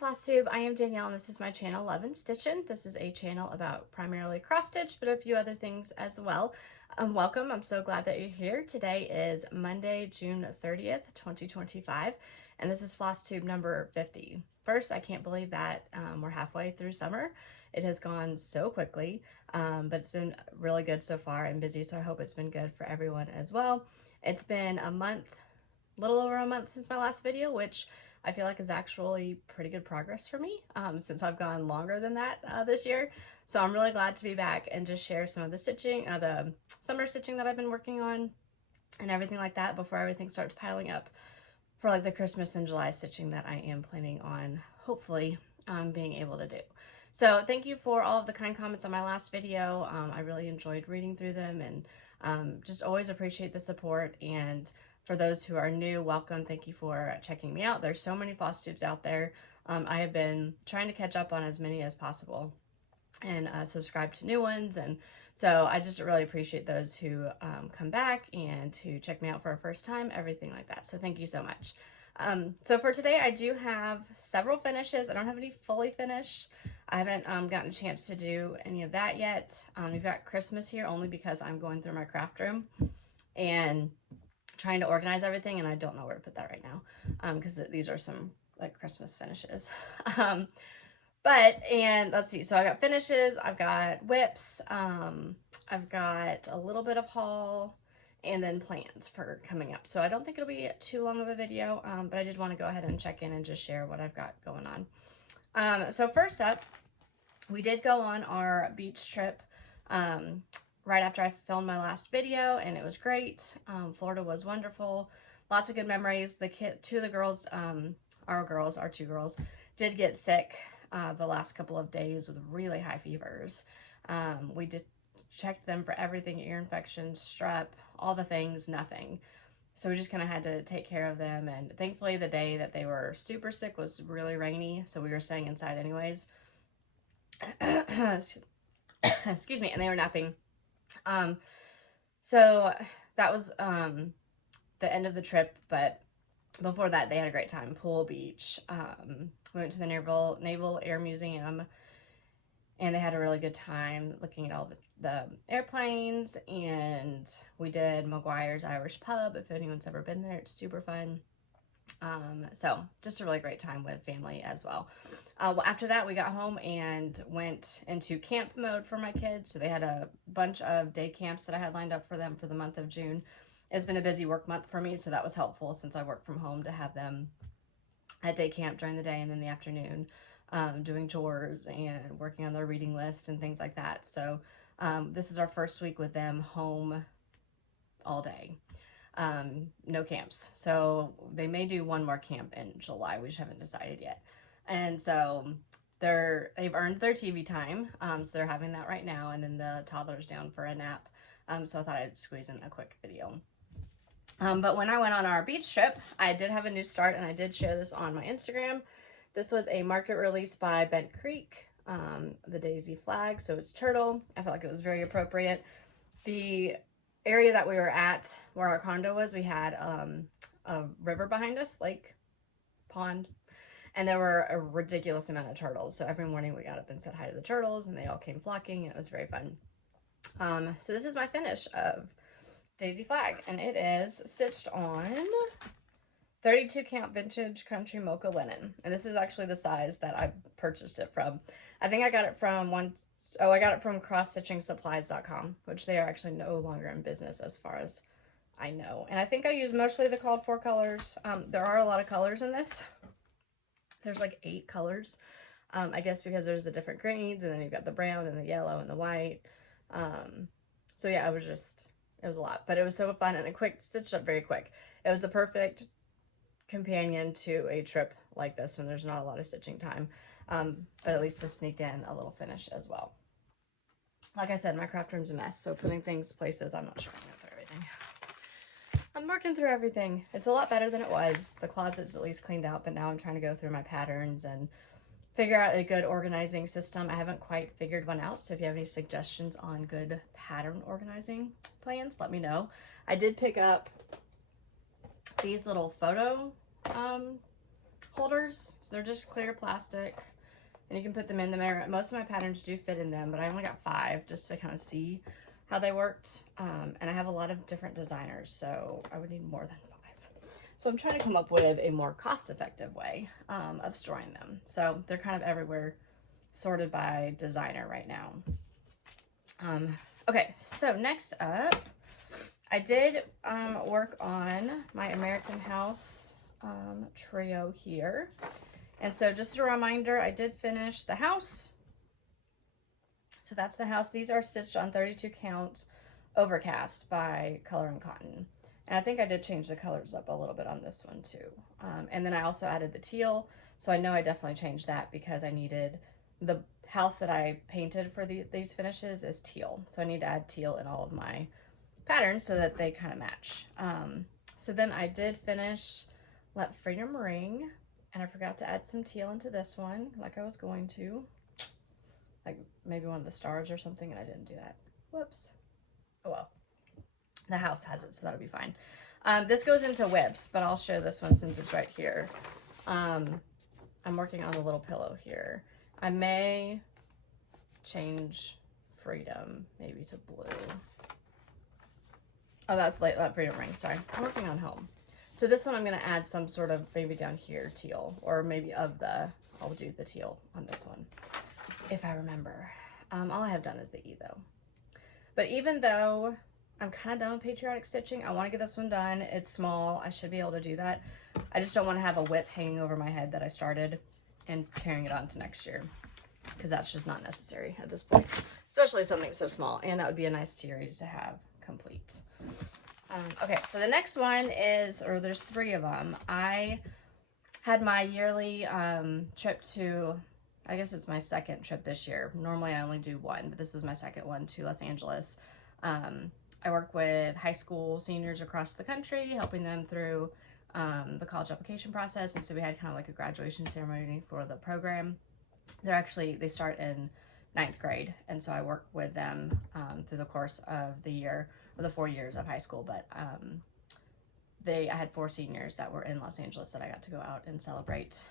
Flosstube, I am Danielle and this is my channel Love and Stitchin'. This is a channel about primarily cross stitch, but a few other things as well. Welcome, I'm so glad that you're here. Today is Monday, June 30th, 2025, and this is Flosstube number 50. First, I can't believe that we're halfway through summer. It has gone so quickly, but it's been really good so far and busy, so I hope it's been good for everyone as well. It's been a month, little over a month since my last video, which I feel like is actually pretty good progress for me since I've gone longer than that this year. So I'm really glad to be back and just share some of the stitching, the summer stitching that I've been working on and everything like that before everything starts piling up for like the Christmas and July stitching that I am planning on hopefully being able to do. So thank you for all of the kind comments on my last video. I really enjoyed reading through them and just always appreciate the support. And for those who are new, welcome. Thank you for checking me out. There's so many Flosstubes out there. I have been trying to catch up on as many as possible and subscribe to new ones. And so I just really appreciate those who come back and who check me out for a first time, everything like that. So thank you so much. So for today, I do have several finishes. I don't have any fully finished. I haven't gotten a chance to do any of that yet. We've got Christmas here only because I'm going through my craft room and trying to organize everything, and I don't know where to put that right now because these are some like Christmas finishes. And let's see, so I got finishes, I've got whips, I've got a little bit of haul, and then plans for coming up. So I don't think it'll be too long of a video, but I did want to go ahead and check in and just share what I've got going on. So first up, we did go on our beach trip right after I filmed my last video, and it was great. Florida was wonderful. Lots of good memories. Two of the girls, our two girls, did get sick the last couple of days with really high fevers. We did check them for everything, ear infections, strep, all the things, nothing. So we just kind of had to take care of them, and thankfully the day that they were super sick was really rainy, so we were staying inside anyways. Excuse me, and they were napping. So that was the end of the trip, but before that they had a great time. Pool, beach, we went to the Naval Air Museum, and they had a really good time looking at all the airplanes, and we did McGuire's Irish Pub. If anyone's ever been there, it's super fun. So just a really great time with family as well. Well, after that, we got home and went into camp mode for my kids. So they had a bunch of day camps that I had lined up for them for the month of June. It's been a busy work month for me, so that was helpful since I work from home to have them at day camp during the day and in the afternoon, doing chores and working on their reading lists and things like that. So this is our first week with them home all day. No camps. So they may do one more camp in July. We just haven't decided yet. And so they've earned their TV time. So they're having that right now. And then the toddler's down for a nap. So I thought I'd squeeze in a quick video. But when I went on our beach trip, I did have a new start, and I did share this on my Instagram. This was a market release by Creak, the Daisy flag. So it's turtle. I felt like it was very appropriate. The area that we were at, where our condo was, we had a river behind us, lake, pond, and there were a ridiculous amount of turtles. So every morning we got up and said hi to the turtles, and they all came flocking, and it was very fun. So this is my finish of Daisy flag, and it is stitched on 32 count vintage country mocha linen, and this is actually the size that I purchased it from. I think I got it from I got it from crossstitchingsupplies.com, which they are actually no longer in business as far as I know. And I think I used mostly the called for colors. There are a lot of colors in this. There's like 8 colors, I guess because there's the different greens, and then you've got the brown and the yellow and the white. So yeah, it was a lot, but it was so fun and stitched up very quick. It was the perfect companion to a trip like this when there's not a lot of stitching time, but at least to sneak in a little finish as well. Like I said, my craft room's a mess, so putting things places, I'm not sure I'm gonna put everything. I'm working through everything. It's a lot better than it was. The closet's at least cleaned out, but now I'm trying to go through my patterns and figure out a good organizing system. I haven't quite figured one out, so if you have any suggestions on good pattern organizing plans, let me know. I did pick up these little photo holders. So they're just clear plastic, and you can put them in there. Most of my patterns do fit in them, but I only got 5 just to kind of see how they worked. And I have a lot of different designers, so I would need more than 5. So I'm trying to come up with a more cost-effective way of storing them. So they're kind of everywhere, sorted by designer right now. Okay, so next up, I did work on my American House trio here. And so just a reminder, I did finish the house. So that's the house. These are stitched on 32 count overcast by Color and Cotton. And I think I did change the colors up a little bit on this one too. And then I also added the teal. So I know I definitely changed that because I needed the house that I painted for these finishes is teal. So I need to add teal in all of my patterns so that they kind of match. So then I did finish Let Freedom Ring, and I forgot to add some teal into this one like I was going to. Like maybe one of the stars or something, and I didn't do that. Whoops. Oh well. The house has it, so that'll be fine. This goes into whips, but I'll show this one since it's right here. I'm working on the little pillow here. I may change Freedom maybe to blue. Oh, that's Let Freedom Ring. Sorry. I'm working on home. So this one I'm going to add some sort of maybe down here teal, or maybe I'll do the teal on this one if I remember. All I have done is the E though. But even though I'm kind of done with Patriotic stitching, I want to get this one done. It's small. I should be able to do that. I just don't want to have a whip hanging over my head that I started and carrying it on to next year, because that's just not necessary at this point, especially something so small. And that would be a nice series to have complete. Okay, so the next one is, or there's 3 of them. I had my yearly trip to, I guess it's my second trip this year. Normally I only do 1, but this is my second one to Los Angeles. I work with high school seniors across the country, helping them through the college application process. And so we had kind of like a graduation ceremony for the program. They start in 9th grade. And so I work with them through the course of the year, or the 4 years of high school. But I had 4 seniors that were in Los Angeles that I got to go out and celebrate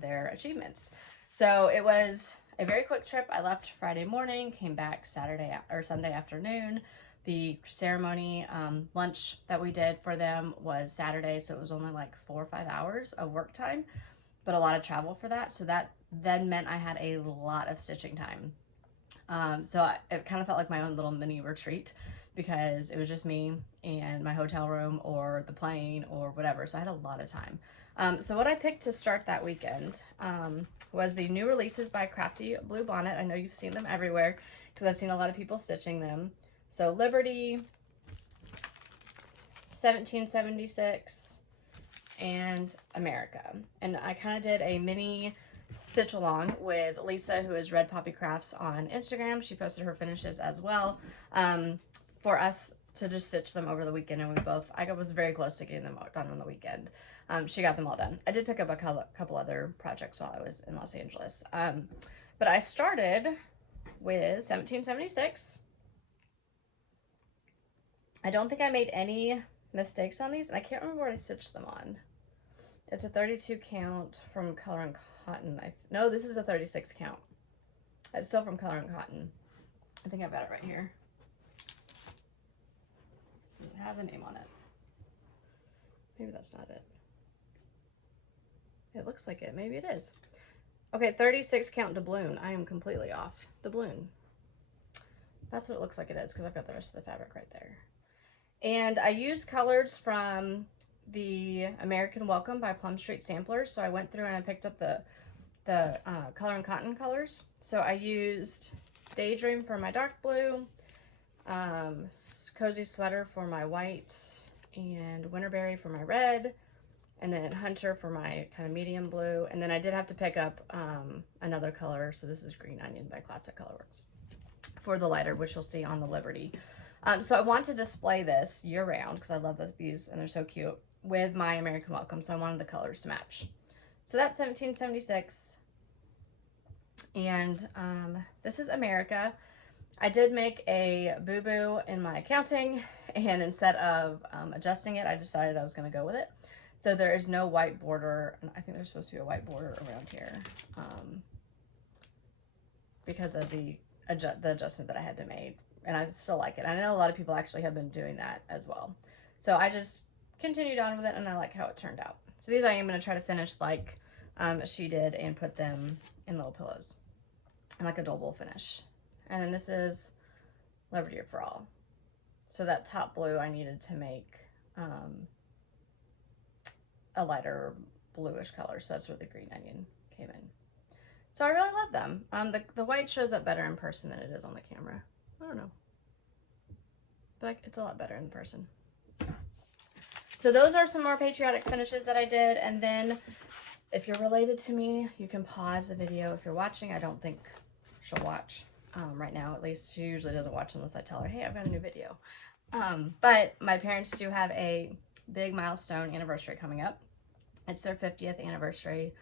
their achievements. So it was a very quick trip. I left Friday morning, came back Saturday or Sunday afternoon. The ceremony lunch that we did for them was Saturday, so it was only like 4 or 5 hours of work time, but a lot of travel for that. So that then meant I had a lot of stitching time. It kind of felt like my own little mini retreat, because it was just me and my hotel room or the plane or whatever. So I had a lot of time. So what I picked to start that weekend was the new releases by Crafty Blue Bonnet. I know you've seen them everywhere because I've seen a lot of people stitching them. So Liberty, 1776, and America. And I kind of did a mini stitch along with Lisa, who is Red Poppy Crafts on Instagram. She posted her finishes as well for us to just stitch them over the weekend. And I was very close to getting them done on the weekend. She got them all done. I did pick up a couple other projects while I was in Los Angeles. But I started with 1776. I don't think I made any mistakes on these, and I can't remember what I stitched them on. It's a 32 count from Color and Cotton. No, this is a 36 count. It's still from Color and Cotton. I think I've got it right here. Doesn't have the name on it. Maybe that's not it. It looks like it. Maybe it is. Okay, 36 count doubloon. I am completely off. Doubloon. That's what it looks like it is, because I've got the rest of the fabric right there. And I used colors from the American Welcome by PlumStreet samplers. So I went through and I picked up the Color and Cotton colors. So I used Daydream for my dark blue, Cozy Sweater for my white, and Winterberry for my red, and then Hunter for my kind of medium blue. And then I did have to pick up another color. So this is Green Onion by Classic Colorworks for the lighter, which you'll see on the Liberty. So I want to display this year round because I love these and they're so cute with my American Welcome. So I wanted the colors to match. So that's 1776. And this is America. I did make a boo-boo in my accounting, and instead of adjusting it, I decided I was going to go with it. So there is no white border, and I think there's supposed to be a white border around here because of the adjustment that I had to make, and I still like it. I know a lot of people actually have been doing that as well. So I just continued on with it, and I like how it turned out. So these I am going to try to finish like she did and put them in little pillows, and like a doll bowl finish. And then this is Liberty for All. So that top blue I needed to make a lighter bluish color, so that's where the green onion came in. So I really love them. The white shows up better in person than it is on the camera. I don't know, but it's a lot better in person. So those are some more Patriotic finishes that I did, and then if you're related to me, you can pause the video. If you're watching, I don't think she'll watch right now. At least she usually doesn't watch unless I tell her, hey, I've got a new video. But my parents do have a big milestone anniversary coming up. It's their 50th anniversary.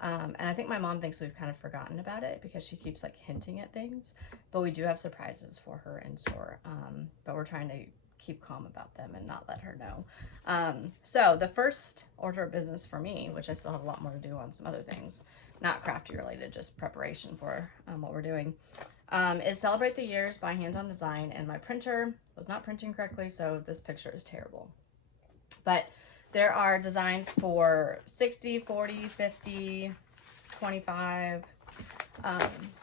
And I think my mom thinks we've kind of forgotten about it because she keeps like hinting at things, but we do have surprises for her in store. But we're trying to keep calm about them and not let her know. So the first order of business for me, which I still have a lot more to do on some other things, not crafty related, just preparation for what we're doing, is Celebrate the Years by Hands On Design. And my printer was not printing correctly, so this picture is terrible. But there are designs for 60, 40, 50, 25.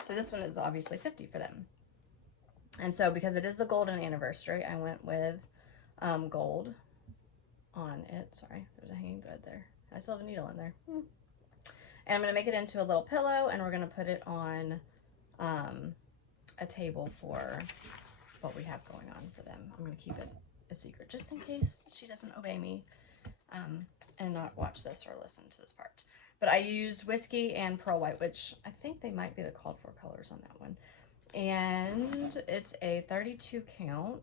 So this one is obviously 50 for them. And so because it is the golden anniversary, I went with gold on it. Sorry, there's a hanging thread there. I still have a needle in there. And I'm going to make it into a little pillow, and we're going to put it on a table for what we have going on for them. I'm going to keep it a secret just in case she doesn't obey me and not watch this or listen to this part. But I used Whiskey and Pearl White, which I think they might be the called for colors on that one. And it's a 32 count,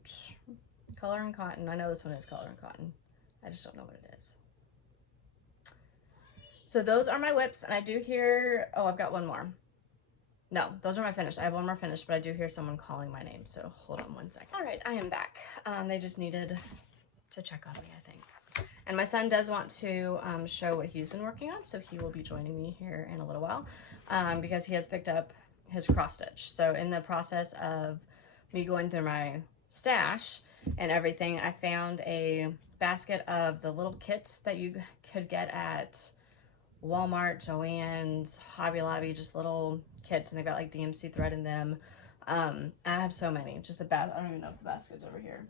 color and cotton. I know this one is color and cotton. I just don't know what it is. So those are my whips, and I do hear, oh, I've got one more. No, those are my finished. I have one more finished, but I do hear someone calling my name, so hold on one second. All right, I am back. They just needed to check on me, I think. And my son does want to show what he's been working on, so he will be joining me here in a little while because he has picked up his cross stitch. So in the process of me going through my stash and everything, I found a basket of the little kits that you could get at Walmart, Joann's, Hobby Lobby, just little kits, and they've got like DMC thread in them. I have so many, just I don't even know if the basket's over here.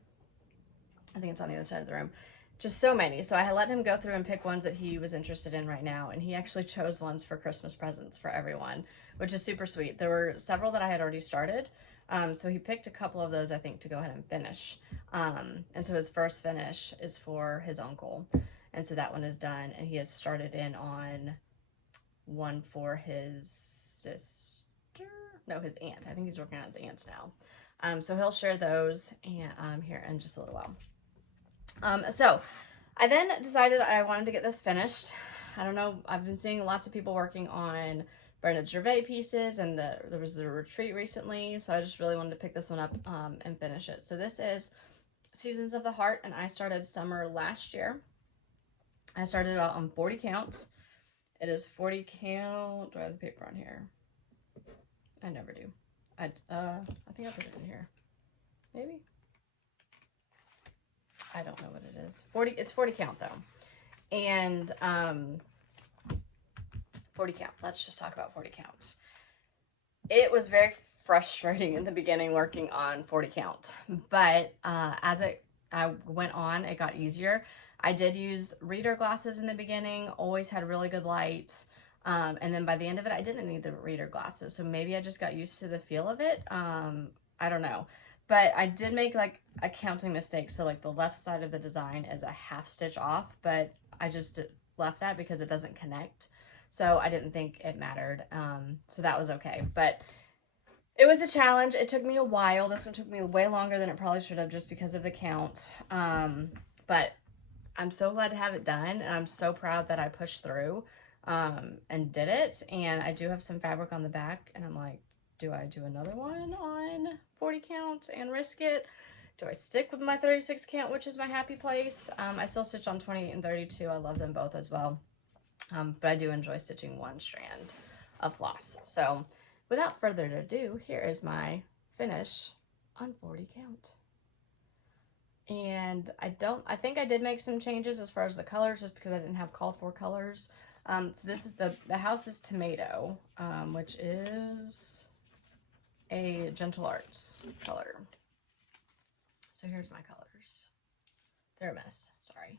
I think it's on the other side of the room. Just so many. So I let him go through and pick ones that he was interested in right now, and he actually chose ones for Christmas presents for everyone, which is super sweet. There were several that I had already started, so he picked a couple of those, I think, to go ahead and finish. And so his first finish is for his uncle, and so that one is done, and he has started in on one for his sister? No, his aunt. I think he's working on his aunts now. So he'll share those and here in just a little while. So I then decided I wanted to get this finished. I don't know, I've been seeing lots of people working on Brenda Gervais pieces, and there was a retreat recently, so I just really wanted to pick this one up and finish it. So this is Seasons of the Heart, and I started summer last year. I started out on 40 count. It is 40 count. Do I have the paper on here? I never do. I think I put it in here. Maybe? I don't know what it is. It's 40 count though. And 40 count. Let's just talk about 40 count. It was very frustrating in the beginning working on 40 count, but as I went on, it got easier. I did use reader glasses in the beginning, always had really good light. And then by the end of it, I didn't need the reader glasses. So maybe I just got used to the feel of it. I don't know. But I did make like a counting mistake. So like the left side of the design is a half stitch off, but I just left that because it doesn't connect. So I didn't think it mattered. So that was okay. But it was a challenge. It took me a while. This one took me way longer than it probably should have just because of the count. But I'm so glad to have it done. And I'm so proud that I pushed through and did it. And I do have some fabric on the back. And I'm like, do I do another one on 40 count and risk it? Do I stick with my 36 count, which is my happy place? I still stitch on 28 and 32. I love them both as well. But I do enjoy stitching one strand of floss. So without further ado, here is my finish on 40 count. And I think I did make some changes as far as the colors, just because I didn't have called for colors. So this is the house is tomato, which is a Gentle Arts color. So here's my colors. They're a mess, sorry.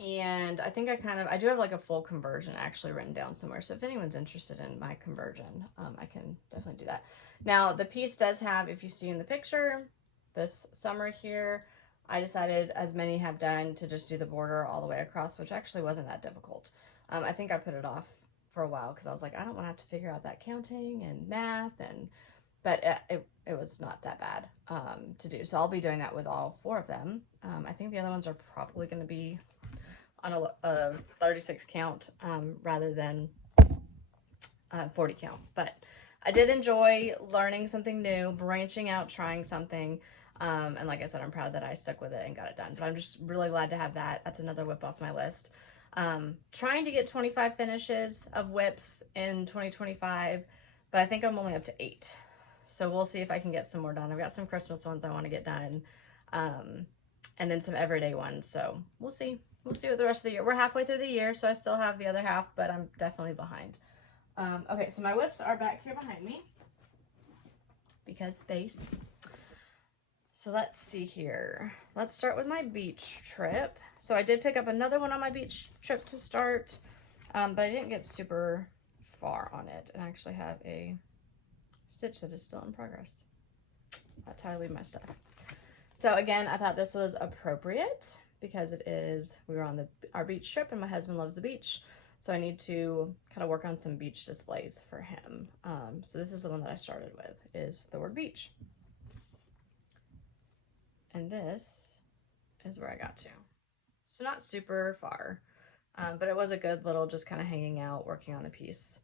And I think I do have like a full conversion actually written down somewhere. So if anyone's interested in my conversion, I can definitely do that. Now the piece does have, if you see in the picture, this summer here, I decided, as many have done, to just do the border all the way across, which actually wasn't that difficult. I think I put it off for a while because I was like, I don't want to have to figure out that counting and math, but it was not that bad to do. So I'll be doing that with all 4 of them. I think the other ones are probably going to be on a 36 count rather than 40 count. But I did enjoy learning something new, branching out, trying something. And like I said, I'm proud that I stuck with it and got it done. But I'm just really glad to have that. That's another whip off my list. Trying to get 25 finishes of whips in 2025, but I think I'm only up to 8. So we'll see if I can get some more done. I've got some Christmas ones I want to get done, and then some everyday ones. So we'll see. We'll see what the rest of the year. We're halfway through the year, so I still have the other half, but I'm definitely behind. Okay, so my whips are back here behind me because space. So let's see here. Let's start with my beach trip. So I did pick up another one on my beach trip to start, but I didn't get super far on it. And I actually have a stitch that is still in progress. That's how I leave my stuff. So again, I thought this was appropriate because we were on our beach trip and my husband loves the beach. So I need to kind of work on some beach displays for him. So this is the one that I started with, is the word beach. And this is where I got to. So not super far, but it was a good little just kind of hanging out, working on a piece.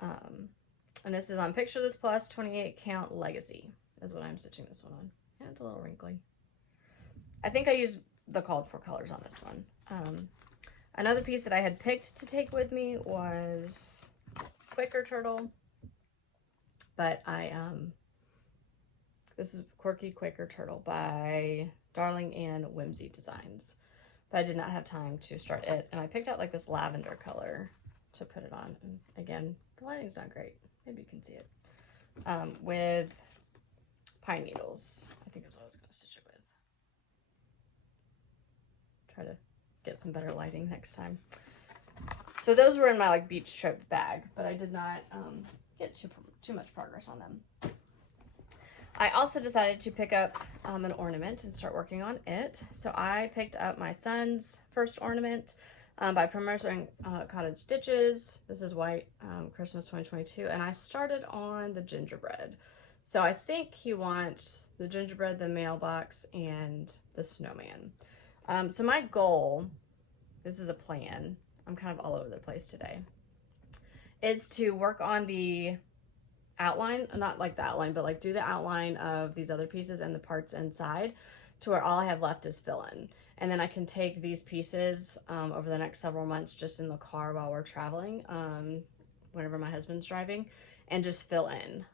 And this is on Picture This Plus 28 count Legacy is what I'm stitching this one on. And it's a little wrinkly. I think I used the called for colors on this one. Another piece that I had picked to take with me was Quaker Turtle, but this is Quirky Quaker Turtle by Darling and Whimsy Designs, but I did not have time to start it, and I picked out like this lavender color to put it on. And again, the lighting's not great. Maybe you can see it. With pine needles, I think is what I was going to stitch it with. Try to get some better lighting next time. So those were in my like beach trip bag, but I did not get too much progress on them. I also decided to pick up an ornament and start working on it. So I picked up my son's first ornament by Primrose and Cottage Stitches. This is white, Christmas 2022, and I started on the gingerbread. So I think he wants the gingerbread, the mailbox, and the snowman. So my goal, this is a plan, I'm kind of all over the place today, is to work on the outline, not like the outline, but like do the outline of these other pieces and the parts inside to where all I have left is fill in. And then I can take these pieces over the next several months just in the car while we're traveling, whenever my husband's driving, and just fill in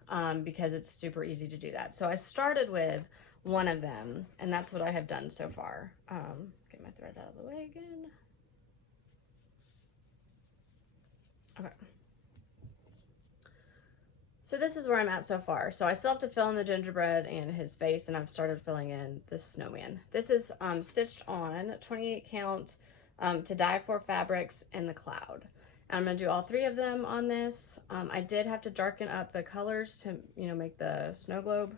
because it's super easy to do that. So I started with one of them, and that's what I have done so far. Get my thread out of the way again. Okay. So this is where I'm at so far. So I still have to fill in the gingerbread and his face, and I've started filling in the snowman. This is stitched on 28 count to dye for fabrics in the cloud. And I'm going to do all 3 of them on this. I did have to darken up the colors to, you know, make the Snowglobe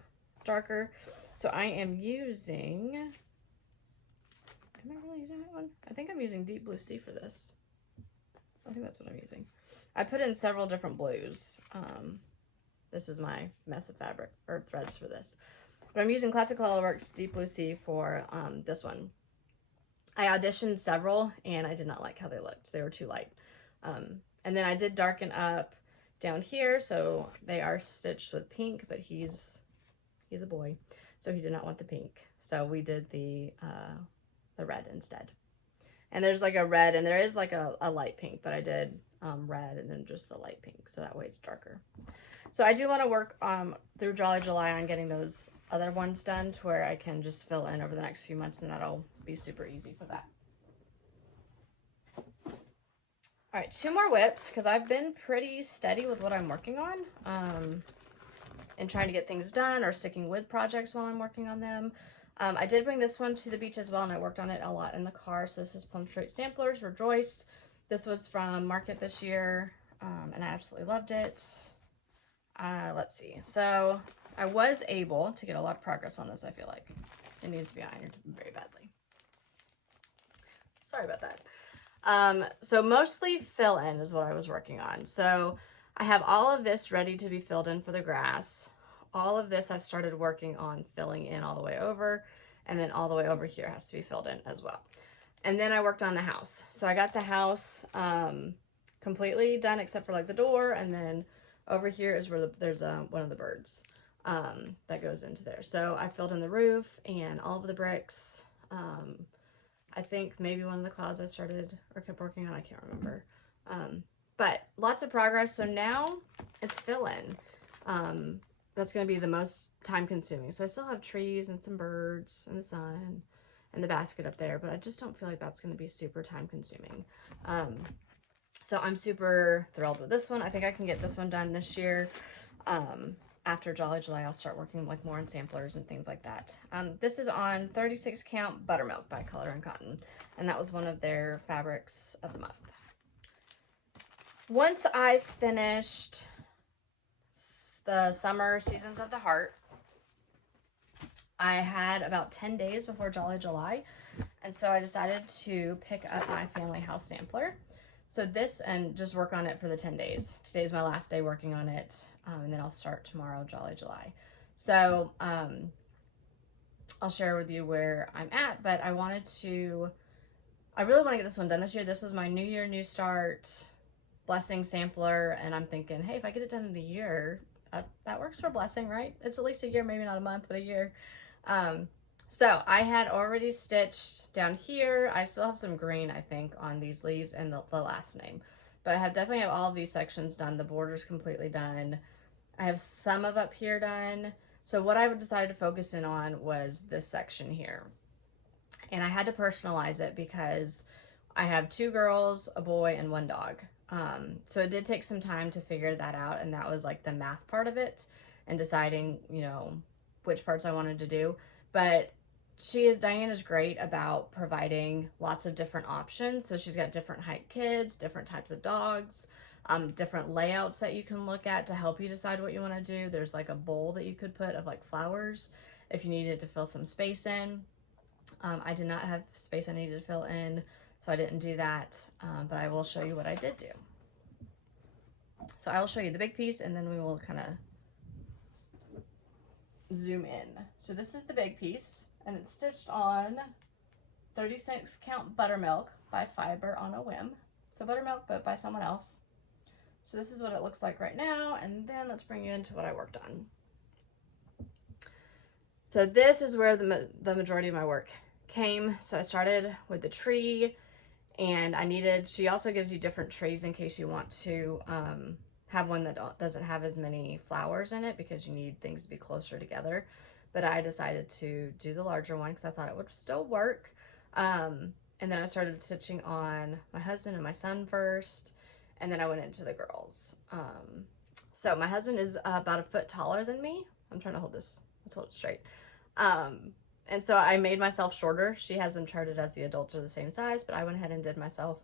darker. So I am using, am I really using that one? I think I'm using Deep Blue Sea for this. I think that's what I'm using. I put in several different blues. This is my mess of fabric or threads for this. But I'm using Classic Needleworks Deep Blue Sea for this one. I auditioned several and I did not like how they looked. They were too light. And then I did darken up down here, so they are stitched with pink, but he's a boy. so he did not want the pink. So we did the red instead. And there's like a red, and there is like a light pink, but I did red and then just the light pink, so that way it's darker. So I do want to work through Jolly July on getting those other ones done to where I can just fill in over the next few months, and that'll be super easy for that. All right, 2 more whips, because I've been pretty steady with what I'm working on and trying to get things done or sticking with projects while I'm working on them. I did bring this one to the beach as well, and I worked on it a lot in the car. So this is PlumStreet Samplers Rejoice. This was from Market this year, and I absolutely loved it. Let's see. So I was able to get a lot of progress on this, I feel like. It needs to be ironed very badly. Sorry about that. So mostly fill in is what I was working on. So I have all of this ready to be filled in for the grass. All of this I've started working on filling in all the way over, and then all the way over here has to be filled in as well. And then I worked on the house. So I got the house completely done except for like the door, and then over here is where there's one of the birds that goes into there. So I filled in the roof and all of the bricks. I think maybe one of the clouds I started or kept working on, I can't remember. But lots of progress. So now it's fill in. That's going to be the most time consuming. So I still have trees and some birds and the sun and the basket up there, but I just don't feel like that's going to be super time consuming. So I'm super thrilled with this one. I think I can get this one done this year. After Jolly July, I'll start working like more on samplers and things like that. This is on 36 count buttermilk by Color and Cotton, and that was one of their fabrics of the month. Once I finished the summer Seasons of the Heart, I had about 10 days before Jolly July, and so I decided to pick up my family house sampler. So this, and just work on it for the 10 days. Today's my last day working on it, and then I'll start tomorrow, Jolly July. So I'll share with you where I'm at, but I really want to get this one done this year. This was my New Year, New Start blessing sampler, and I'm thinking, hey, if I get it done in a year, that works for blessing, right? It's at least a year, maybe not a month, but a year. So I had already stitched down here. I still have some green, I think, on these leaves and the last name. But I definitely have all of these sections done. The border's completely done. I have some of up here done. So what I decided to focus in on was this section here. And I had to personalize it because I have 2 girls, a boy, and 1 dog. So it did take some time to figure that out, and that was like the math part of it and deciding, you know, which parts I wanted to do. But Diane is great about providing lots of different options. So she's got different height kids, different types of dogs, different layouts that you can look at to help you decide what you want to do. There's like a bowl that you could put of like flowers if you needed to fill some space in. I did not have space I needed to fill in, so I didn't do that, but I will show you what I did do. So I will show you the big piece, and then we will kind of zoom in. So this is the big piece, and it's stitched on 36 count buttermilk by Fiber on a Whim. So buttermilk, but by someone else. So this is what it looks like right now, and then let's bring you into what I worked on. So this is where the majority of my work came. So I started with the tree, and she also gives you different trees in case you want to have one that doesn't have as many flowers in it because you need things to be closer together. But I decided to do the larger one because I thought it would still work. And then I started stitching on my husband and my son first, and then I went into the girls. So my husband is about a foot taller than me. I'm trying to hold this, let's hold it straight. And so I made myself shorter. She has them charted as the adults are the same size, but I went ahead and did myself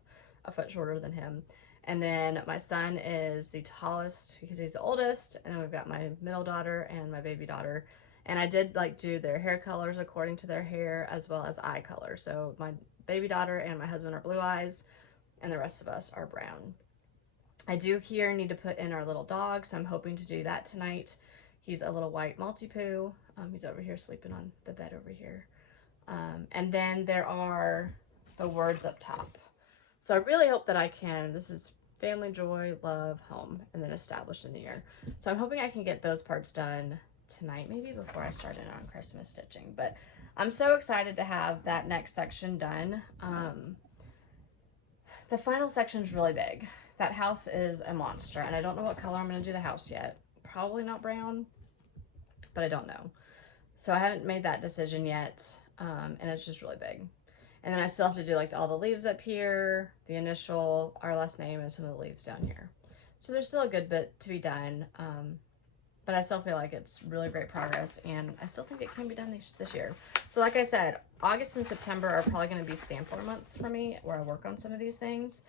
a foot shorter than him. And then my son is the tallest because he's the oldest, and then we've got my middle daughter and my baby daughter. And I did like do their hair colors according to their hair as well as eye color. So my baby daughter and my husband are blue eyes, and the rest of us are brown. I do here need to put in our little dog, so I'm hoping to do that tonight. He's a little white Maltipoo. He's over here sleeping on the bed over here. And then there are the words up top. So I really hope that I can, this is family, joy, love, home, and then established in the year. So I'm hoping I can get those parts done tonight maybe before I start in on Christmas stitching. But I'm so excited to have that next section done. The final section is really big. That house is a monster, and I don't know what color I'm going to do the house yet. Probably not brown, but I don't know. So I haven't made that decision yet, and it's just really big. And then I still have to do like all the leaves up here, the initial, our last name, and some of the leaves down here. So there's still a good bit to be done, but I still feel like it's really great progress, and I still think it can be done this year. So like I said, August and September are probably going to be sampler months for me, where I work on some of these things.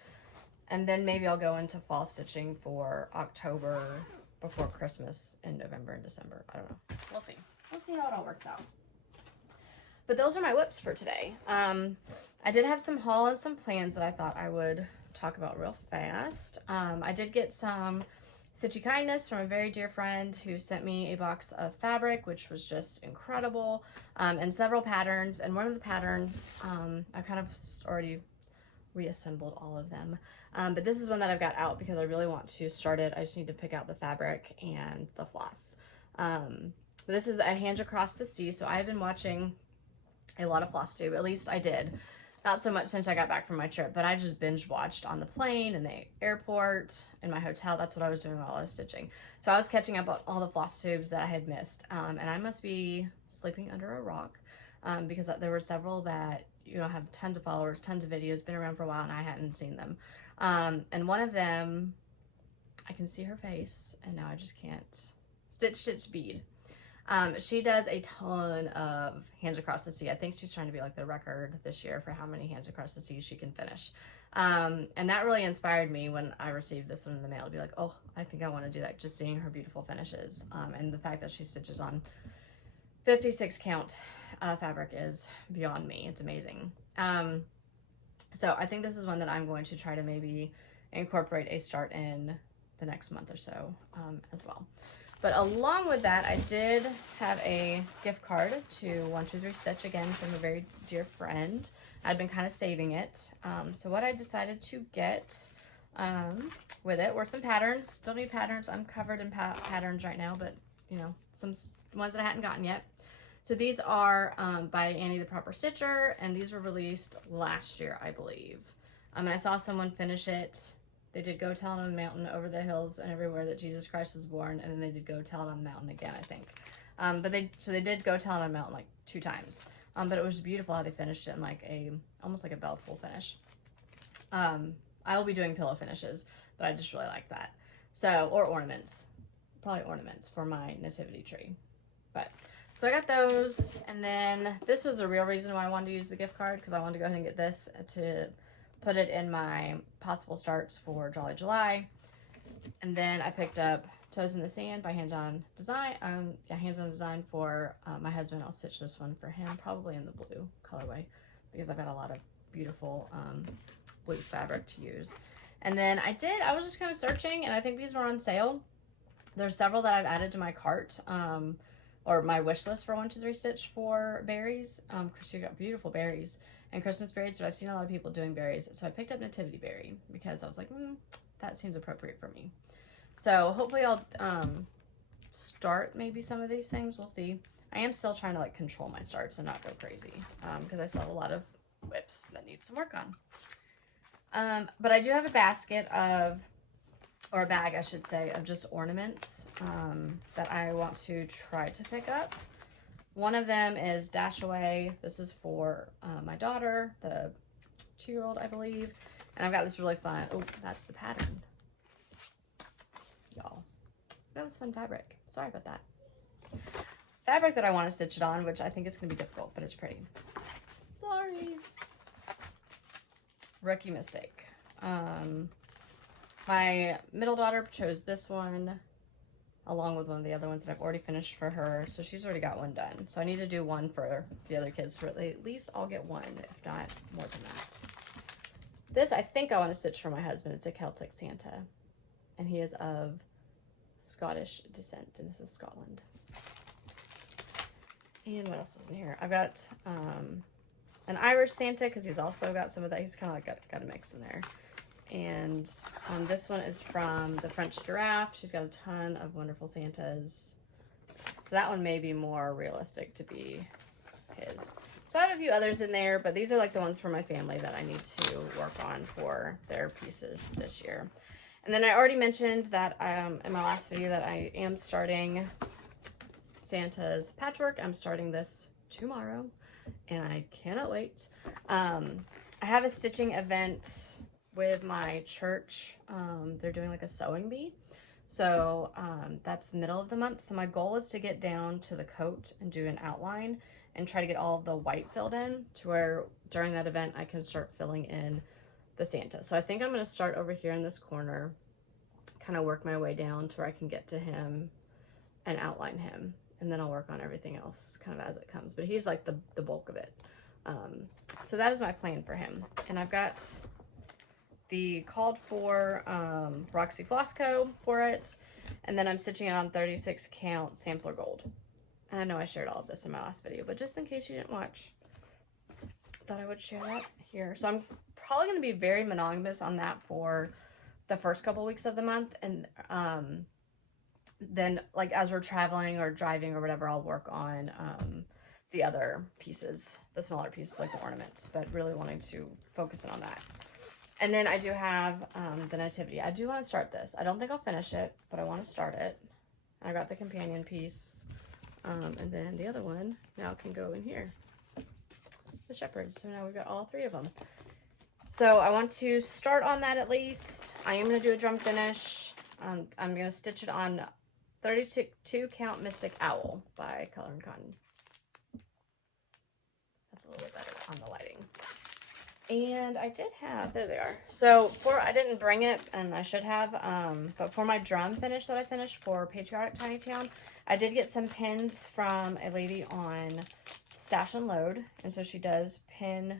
And then maybe I'll go into fall stitching for October before Christmas in November and December. I don't know. We'll see. We'll see how it all works out. But those are my whips for today. I did have some haul and some plans that I thought I would talk about real fast. I did get some Stitchy Kindness from a very dear friend who sent me a box of fabric, which was just incredible, and several patterns. And one of the patterns, I kind of already reassembled all of them. But this is one that I've got out because I really want to start it. I just need to pick out the fabric and the floss. This is a Hand Across the Sea. So I've been watching a lot of Flosstube, at least I did. Not so much since I got back from my trip, but I just binge watched on the plane, in the airport, in my hotel. That's what I was doing while I was stitching. So I was catching up on all the Flosstubes that I had missed. And I must be sleeping under a rock because there were several that, you know, have tons of followers, tons of videos, been around for a while, and I hadn't seen them. And one of them, I can see her face, and now I just can't. Stitch Bead. She does a ton of Hands Across the Sea. I think she's trying to be like the record this year for how many Hands Across the Sea she can finish. And that really inspired me when I received this one in the mail to be like, oh, I think I want to do that. Just seeing her beautiful finishes. And the fact that she stitches on 56 count fabric is beyond me. It's amazing. So I think this is one that I'm going to try to maybe incorporate a start in the next month or so as well. But along with that, I did have a gift card to 123 Stitch, again, from a very dear friend. I'd been kind of saving it. So what I decided to get with it were some patterns. Don't need patterns. I'm covered in patterns right now, but, you know, some ones that I hadn't gotten yet. So these are by Annie the Proper Stitcher, and these were released last year, I believe. And I saw someone finish it. They did Go Tell It on the Mountain, Over the Hills, and Everywhere that Jesus Christ was born, and then they did Go Tell It on the Mountain again, I think. So they did Go Tell It on the Mountain like 2 times. But it was beautiful how they finished it in like almost like a bell pull finish. I will be doing pillow finishes, but I just really like that. So, or ornaments, probably ornaments for my nativity tree. But so I got those, and then this was the real reason why I wanted to use the gift card, because I wanted to go ahead and get this to put it in my possible starts for Jolly July. And then I picked up Toes in the Sand by Hands On Design. Hands On Design for my husband. I'll stitch this one for him, probably in the blue colorway, because I've got a lot of beautiful blue fabric to use. And then I was just kind of searching, and I think these were on sale. There's several that I've added to my cart, or my wish list for 123 Stitch for berries. Because you got beautiful berries and Christmas berries, but I've seen a lot of people doing berries. So I picked up Nativity Berry because I was like, that seems appropriate for me. So hopefully I'll start maybe some of these things. We'll see. I am still trying to like control my starts and not go crazy because I still have a lot of whips that need some work on. But I do have a basket of, or a bag I should say, of just ornaments that I want to try to pick up. One of them is Dash Away. This is for my daughter, the 2-year-old, I believe. And I've got this really fun, oh, that's the pattern. Y'all, that was fun fabric. Sorry about that. Fabric that I want to stitch it on, which I think it's going to be difficult, but it's pretty. Sorry. Rookie mistake. My middle daughter chose this one along with one of the other ones that I've already finished for her. So she's already got one done. So I need to do one for the other kids so at least I'll get one, if not more than that. This I think I want to stitch for my husband. It's a Celtic Santa. And he is of Scottish descent. And this is Scotland. And what else is in here? I've got an Irish Santa because he's also got some of that. He's kind of like got a mix in there. And this one is from the French Giraffe. She's got a ton of wonderful Santas. So that one may be more realistic to be his. So I have a few others in there, but these are like the ones for my family that I need to work on for their pieces this year. And then I already mentioned that in my last video that I am starting Santa's patchwork. I'm starting this tomorrow and I cannot wait. I have a stitching event with my church. They're doing like a sewing bee. So that's middle of the month. So my goal is to get down to the coat and do an outline and try to get all of the white filled in to where during that event I can start filling in the Santa. So I think I'm going to start over here in this corner, kind of work my way down to where I can get to him and outline him. And then I'll work on everything else kind of as it comes. But he's like the bulk of it. So that is my plan for him. And I've got the called for Roxy Flosco for it. And then I'm stitching it on 36 count sampler gold. And I know I shared all of this in my last video, but just in case you didn't watch, I thought I would share that here. So I'm probably going to be very monogamous on that for the first couple weeks of the month. And then like as we're traveling or driving or whatever, I'll work on the other pieces, the smaller pieces like the ornaments, but really wanting to focus in on that. And then I do have the nativity. I do want to start this. I don't think I'll finish it, but I want to start it. I got the companion piece. And then the other one now can go in here, the shepherd. So now we've got all three of them. So I want to start on that at least. I am going to do a drum finish. I'm going to stitch it on 32 count Mystic Owl by Color and Cotton. That's a little bit better on the lighting. And I did have, there they are. So I didn't bring it, and I should have, but for my drum finish that I finished for Patriotic Tiny Town, I did get some pins from a lady on Stash and Load. And so she does pin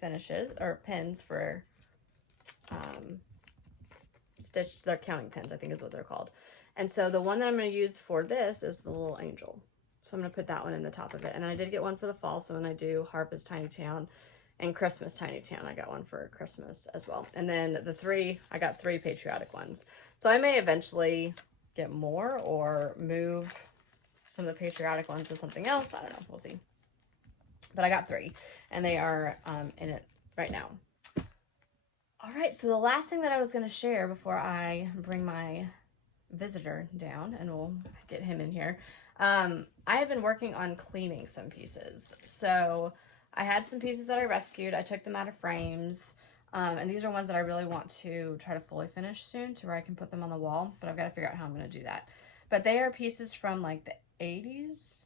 finishes, or pins for stitch, they're counting pins, I think is what they're called. And so the one that I'm going to use for this is the little angel. So I'm going to put that one in the top of it. And I did get one for the fall, so when I do Harvest Tiny Town and Christmas Tiny Town, I got one for Christmas as well. And then I got 3 Patriotic ones. So I may eventually get more or move some of the Patriotic ones to something else. I don't know, we'll see. But I got 3 and they are in it right now. All right, so the last thing that I was going to share before I bring my visitor down, and we'll get him in here, I have been working on cleaning some pieces. So I had some pieces that I rescued. I took them out of frames, and these are ones that I really want to try to fully finish soon to where I can put them on the wall, but I've got to figure out how I'm going to do that. But they are pieces from like the 80s.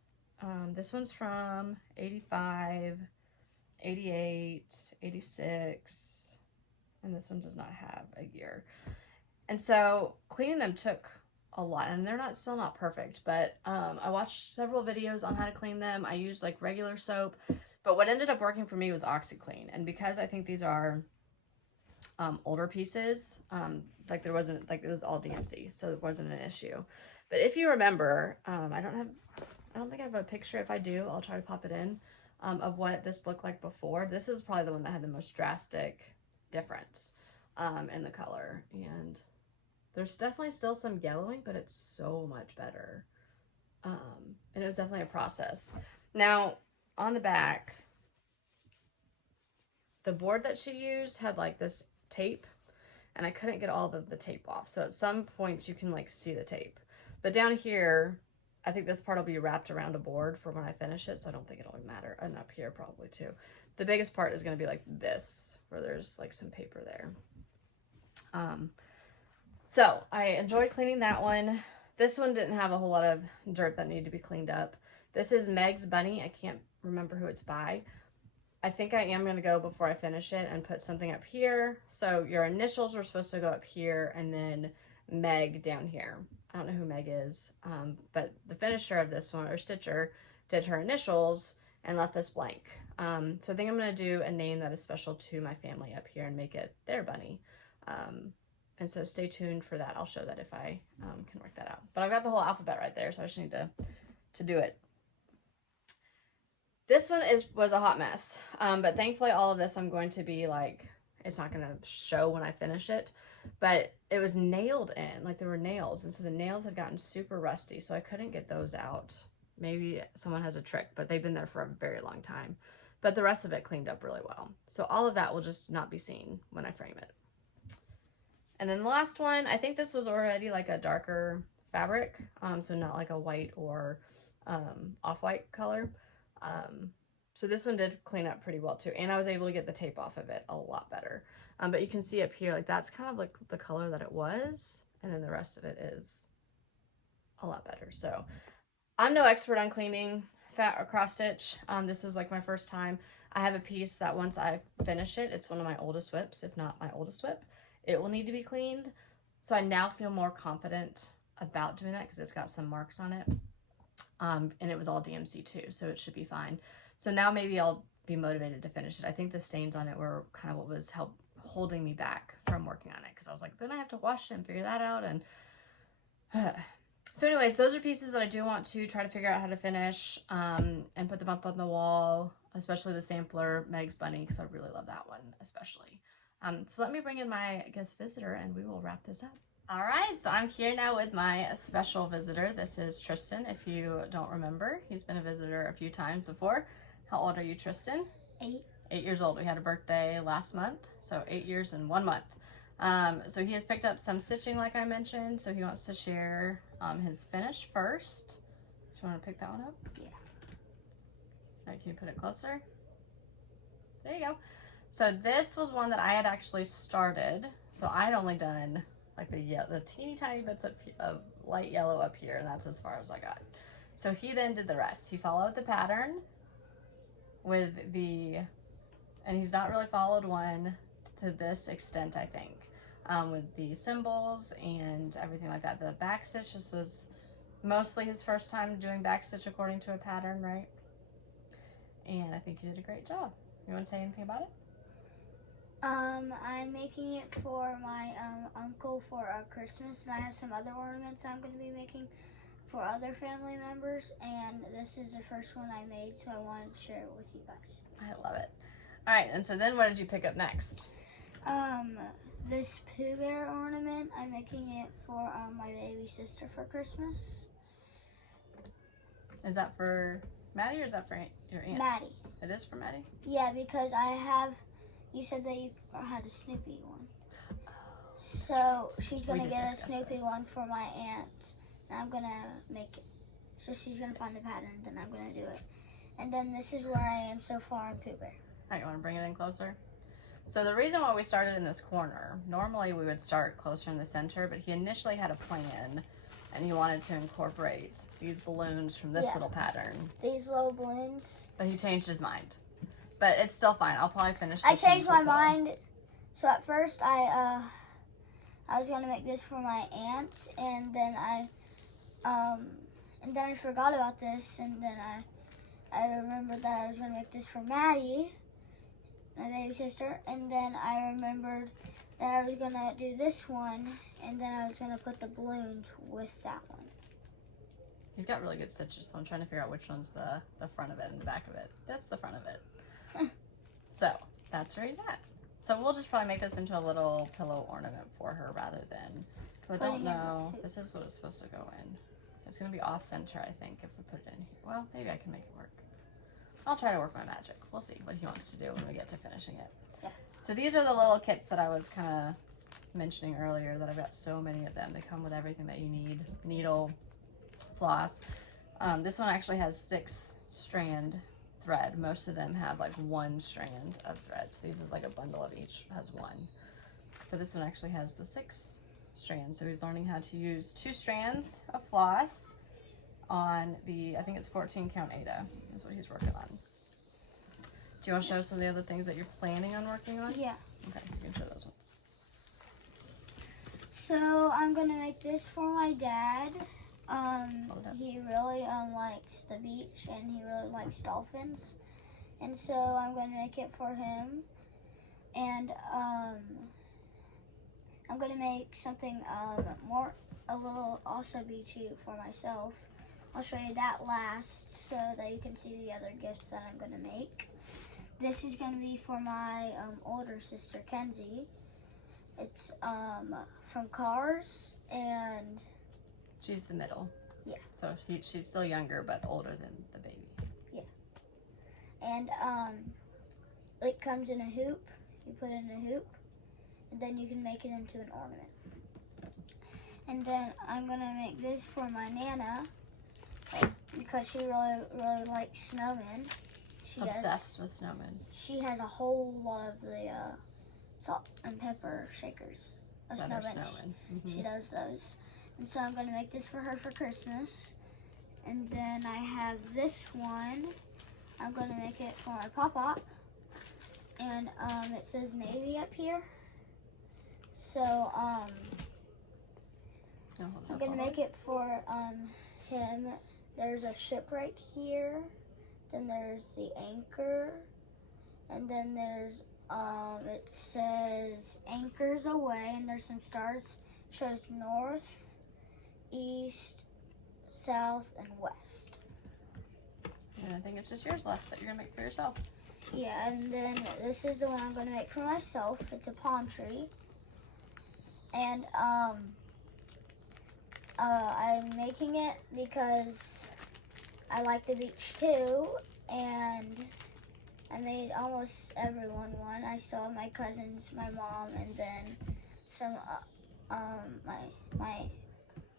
This one's from 85, 88, 86, and this one does not have a year. And so cleaning them took a lot, and they're still not perfect, but I watched several videos on how to clean them. I used like regular soap, but what ended up working for me was OxiClean. And because I think these are older pieces, like it was all DNC, so it wasn't an issue. But if you remember, I don't think I have a picture. If I do, I'll try to pop it in, of what this looked like before. This is probably the one that had the most drastic difference in the color, and there's definitely still some yellowing, but it's so much better. And it was definitely a process. Now, on the back, the board that she used had like this tape, and I couldn't get all the tape off. So at some points you can like see the tape. But down here, I think this part will be wrapped around a board for when I finish it, so I don't think it'll matter. And up here probably too. The biggest part is going to be like this, where there's like some paper there. So I enjoyed cleaning that one. This one didn't have a whole lot of dirt that needed to be cleaned up. This is Meg's Bunny. I can't remember who it's by. I think I am going to go before I finish it and put something up here. So your initials were supposed to go up here, and then Meg down here. I don't know who Meg is, but the finisher of this one, or stitcher, did her initials and left this blank. So I think I'm going to do a name that is special to my family up here and make it their bunny. And so stay tuned for that. I'll show that if I can work that out. But I've got the whole alphabet right there, so I just need to do it. This one was a hot mess, but thankfully all of this I'm going to be like it's not gonna show when I finish it, but it was nailed in, like there were nails, and so the nails had gotten super rusty, so I couldn't get those out. Maybe someone has a trick, but they've been there for a very long time. But the rest of it cleaned up really well. So all of that will just not be seen when I frame it. And then the last one, I think this was already like a darker fabric, so not like a white or off-white color. So this one did clean up pretty well too, and I was able to get the tape off of it a lot better. But you can see up here, like that's kind of like the color that it was, and then the rest of it is a lot better. So I'm no expert on cleaning fat or cross stitch. This was like my first time. I have a piece that once I finish it, it's one of my oldest whips, if not my oldest whip, it will need to be cleaned. So I now feel more confident about doing that because it's got some marks on it. And it was all DMC too, so it should be fine. So now maybe I'll be motivated to finish it. I think the stains on it were kind of what was holding me back from working on it, because I was like, then I have to wash it and figure that out. And so anyways, those are pieces that I do want to try to figure out how to finish and put them up on the wall, especially the sampler Meg's Bunny, because I really love that one especially. So let me bring in my guest visitor and we will wrap this up. All right, so I'm here now with my special visitor. This is Tristan, if you don't remember. He's been a visitor a few times before. How old are you, Tristan? 8. 8 years old. We had a birthday last month, so 8 years and 1 month. So he has picked up some stitching like I mentioned, so he wants to share his finish first. So you want to pick that one up? Yeah. All right, can you put it closer? There you go. So this was one that I had actually started. So I had only done like the teeny tiny bits of light yellow up here, and that's as far as I got. So he then did the rest. He followed the pattern with and he's not really followed one to this extent, I think, with the symbols and everything like that. The back stitch, this was mostly his first time doing back stitch according to a pattern, right? And I think he did a great job. You want to say anything about it? I'm making it for my uncle for Christmas, and I have some other ornaments I'm going to be making for other family members, and this is the first one I made, so I wanted to share it with you guys. I love it. All right, and so then what did you pick up next? This Pooh Bear ornament, I'm making it for my baby sister for Christmas. Is that for Maddie or is that for your aunt? Maddie. It is for Maddie? Yeah, because you said that you had a Snoopy one. So she's going to get a Snoopy one for my aunt, and I'm going to make it. So she's going to find the pattern, then I'm going to do it. And then this is where I am so far in Pooh Bear. All right, you want to bring it in closer? So the reason why we started in this corner, normally we would start closer in the center, but he initially had a plan, and he wanted to incorporate these balloons from this little pattern. These little balloons. But he changed his mind. But it's still fine. I'll probably finish this. I changed my mind. So at first I was gonna make this for my aunt, and then I forgot about this, and then I remembered that I was gonna make this for Maddie, my baby sister, and then I remembered that I was gonna do this one, and then I was gonna put the balloons with that one. He's got really good stitches, so I'm trying to figure out which one's the front of it and the back of it. That's the front of it. So that's where he's at. So we'll just probably make this into a little pillow ornament for her rather than, because I don't know, this is what it's supposed to go in. It's going to be off center, I think, if we put it in here. Well, maybe I can make it work. I'll try to work my magic. We'll see what he wants to do when we get to finishing it. Yeah. So these are the little kits that I was kind of mentioning earlier, that I've got so many of them. They come with everything that you need. Needle, floss. This one actually has 6 strand thread. Most of them have like 1 strand of thread. So these is like a bundle of each has 1. But this one actually has the 6 strands. So he's learning how to use 2 strands of floss on the, I think it's 14 count Ada is what he's working on. Do you want to show some of the other things that you're planning on working on? Yeah. Okay, you can show those ones. So I'm gonna make this for my dad. He really likes the beach, and he really likes dolphins, and so I'm going to make it for him. And I'm going to make something a little also beachy for myself. I'll show you that last so that you can see the other gifts that I'm going to make. this is going to be for my older sister, Kenzie. It's from Cars, and she's the middle. Yeah. So she's still younger, but older than the baby. Yeah. And it comes in a hoop. You put it in a hoop, and then you can make it into an ornament. And then I'm gonna make this for my Nana, because she really likes snowmen. Obsessed with snowmen. She has a whole lot of the salt and pepper shakers of snowmen. She does those. And so I'm going to make this for her for Christmas. And then I have this one. I'm going to make it for my pop-up. And it says Navy up here. So I'm going to make it for him. There's a ship right here. Then there's the anchor. And then there's, it says anchors away. And there's some stars. It shows north, east, south, and west. And I think it's just yours left that you're going to make for yourself. Yeah, and then this is the one I'm going to make for myself. It's a palm tree. And I'm making it because I like the beach too. And I made almost everyone one. I saw my cousins, my mom, and then some my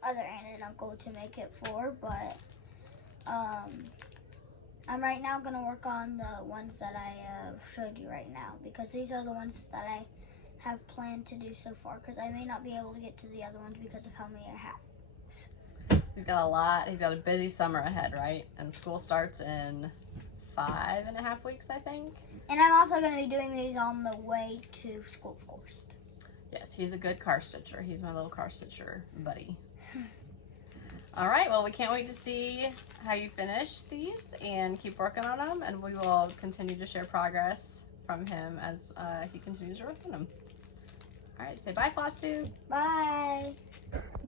other aunt and uncle to make it for, but I'm right now going to work on the ones that I showed you right now, because these are the ones that I have planned to do so far, because I may not be able to get to the other ones because of how many I have. He's got a lot. He's got a busy summer ahead, right? And school starts in 5.5 weeks, I think. And I'm also going to be doing these on the way to school, of course. Yes, he's a good car stitcher. He's my little car stitcher buddy. All right, well, we can't wait to see how you finish these and keep working on them, and we will continue to share progress from him as he continues to work on them. All right, say bye, Flosstube. Bye.